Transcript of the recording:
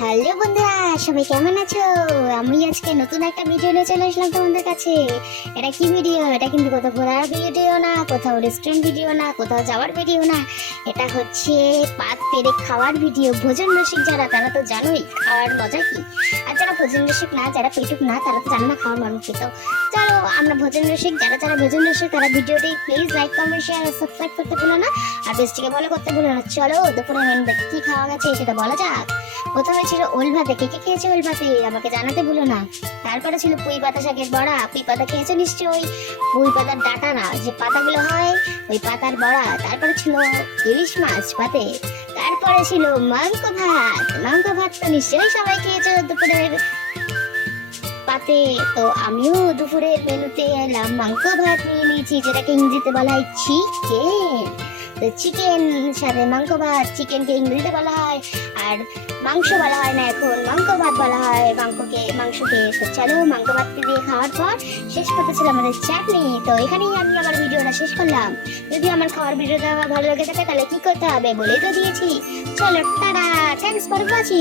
Hello বন্ধুরা, সবাই কেমন আছো? আমি আজকে নতুন একটা ভিডিও নিয়ে চলে আসলাম তোমাদের কাছে। এটা কি ভিডিও? এটা কিন্তু কোথাও ঘোরার ভিডিও না, কোথাও রেস্টুরেন্ট ভিডিও না, কোথাও যাওয়ার ভিডিও না। এটা হচ্ছে পাত পেরে খাওয়ার ভিডিও। ভোজন রসিক যারা তারা তো জানোই খাওয়ার মজা কি। আর যারা ভোজন রসিক না, যারা পেটুক না, তারা তো জানো না খাওয়ার মানুষ কি। তো চলো আমরা ভোজন রসিক, যারা যারা ভোজন রসিক তারা ভিডিওটি প্লিজ লাইক কমেন্ট শেয়ার আর সাবস্ক্রাইব করতে ভুলো না। আর পেজটিকে ফলো করতে ভুলো না। চলো দুপুরে মেনু কি খাওয়া গেছে সেটা বলা যাক। প্রথমে ছিল ওল ভাতে। কে কে খেয়েছে ওল ভাতে আমাকে জানাতে ভুলো না। তারপরে ছিল পুঁই পাতা শাকের বড়া। পুঁই পাতা খেয়েছে নিশ্চয়ই, পুঁই পাতার ডাটা না, যে পাতাগুলো হয় ওই পাতার বড়া। তারপরে ছিল ইলিশ মাছ ভাতে। তারপরে ছিল মাংস ভাত। মাংস ভাত তো নিশ্চয়ই সবাই খেয়েছে দুপুরের পাতে। তো আমিও দুপুরের মেনুতে এলাম, মাংস ভাত নিয়ে নিয়েছি, যেটাকে ইংরেজিতে বলা হয় চিকেন। তো চিকেন সাথে মাংস ভাত, চিকেনকে ইংরেজিতে বলা হয় আর মাংস বলা হয় না, এখন মাংস ভাত বলা হয় মাংসকে। তো চলো মাংস ভাত দিয়ে খাওয়ার পর শেষ করতে ছিল আমাদের চাটনি। তো এখানেই আমি আমার ভিডিওটা শেষ করলাম। যদি আমার খাওয়ার ভিডিওটা ভালো লেগে থাকে তাহলে কি করতে হবে বলেই তো দিয়েছি। চলো টাটা, থ্যাংকস ফর ওয়াচিং।